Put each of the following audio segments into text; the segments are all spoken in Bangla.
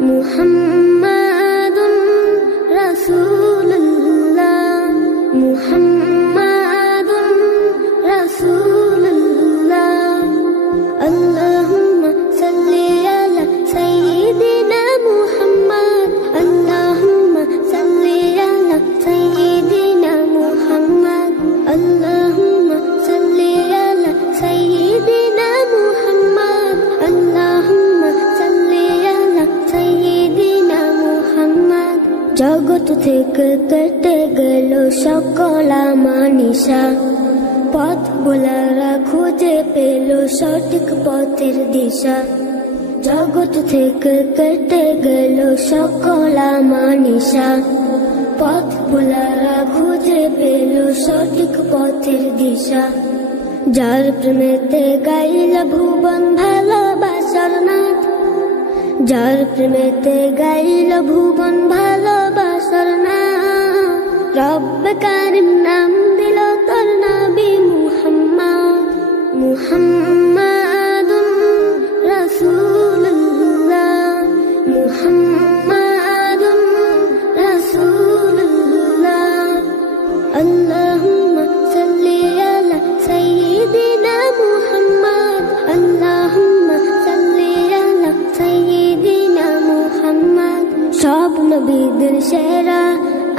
محمد رسول الله. محمد জগৎ থেকে কেটে গেল সকল মানিসা। পথ বোলারা খুঁজে পেল সঠিক পথের দিশা। জগৎ থেকে কেটে গেল সকল মানিসা। পথ বোলারা খুঁজে পেল সঠিক পথের দিশা। যার প্রেমেতে গাইল ভুবন ভালোবাসার নাথ। যার প্রেমেতে গাইল ভুবন না রব্ব কারিম নাম দিল তোর নবী মুহাম্মদ মুহাম্মাদুন রাসূলুল্লাহ মুহাম্মাদুন রাসূলুল্লাহ আল্লাহুম্মা সাল্লি আলা সাইয়্যিদিনা মুহাম্মদ আল্লাহুম্মা সাল্লি আলা সাইয়্যিদিনা মুহাম্মদ সব নবীদের সেরা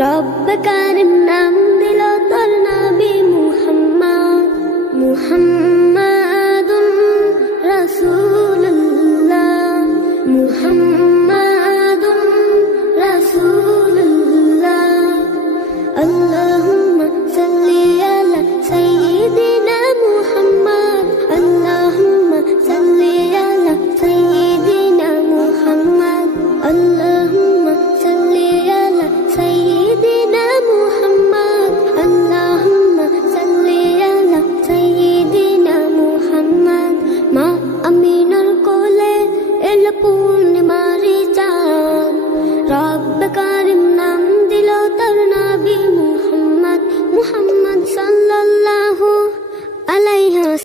রব কারিম নাম দিল তোর নবী মুহাম্মদ মুহাম্মাদুন রাসূলুল্লাহ মুহাম্মাদুন রাসূলুল্লাহ। আল্লাহুম্মা সাল্লি